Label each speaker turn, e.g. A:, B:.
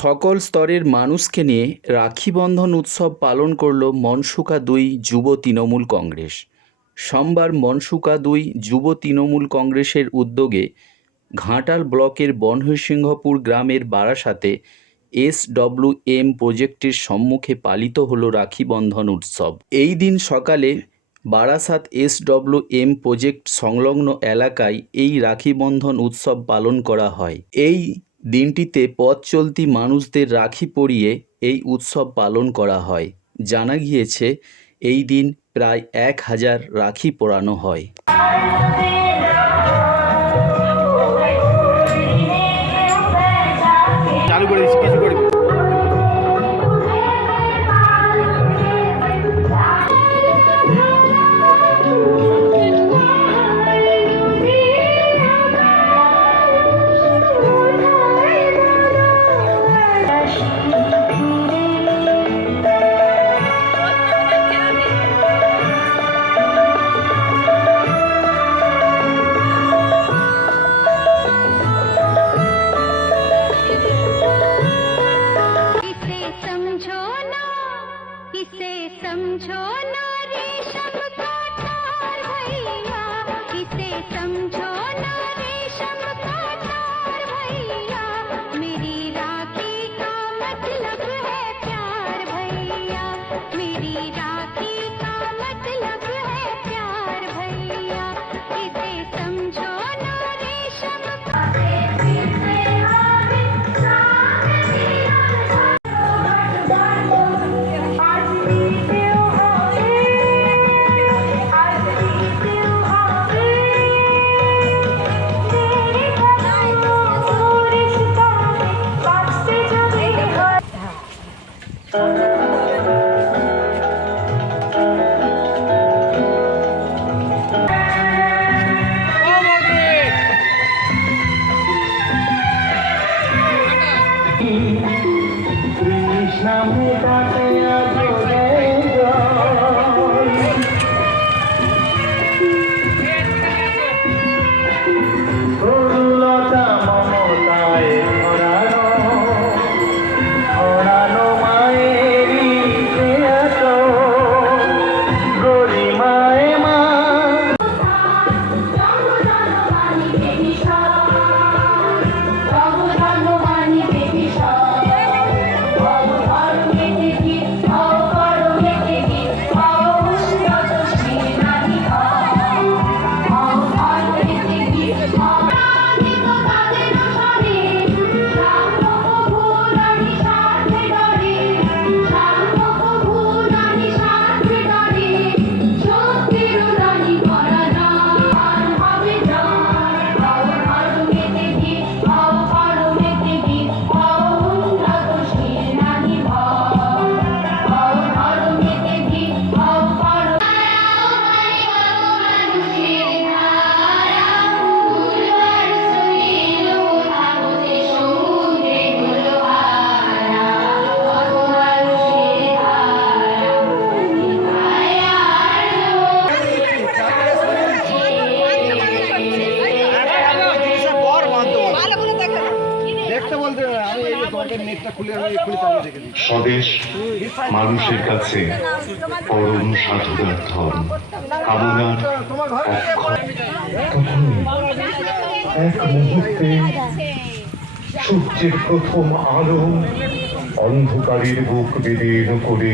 A: সকল স্তরের মানুষকে নিয়ে রাখি বন্ধন উৎসব পালন করল মনসুকা দুই যুব তৃণমূল কংগ্রেস। সোমবার মনসুকা দুই যুব তৃণমূল কংগ্রেসের উদ্যোগে ঘাটাল ব্লকের বনহসিংহপুর গ্রামের বারাসাতে এস ডব্লিউ এম প্রজেক্টের সম্মুখে পালিত হলো রাখি বন্ধন উৎসব। এই দিন সকালে Barasat S W M project সংলগ্ন এলাকায় এই রাখি বন্ধন উৎসব পালন করা হয়। এই দিনটিতে পথ চলতি মানুষদের রাখি পরিয়ে এই উৎসব পালন করা হয়। জানা গিয়েছে, এই দিন প্রায় এক হাজার রাখি পরানো হয়।
B: চালু করে কিছু করে
C: समझो ना रेशम
D: তরুলতা
E: স্বদেশ মানুষের কাছে পরম সাধুতার ধন। কামনার
D: এক মুহূর্তে সূর্যের প্রথম আলো অন্ধকারের বুক বিদীর্ণ করে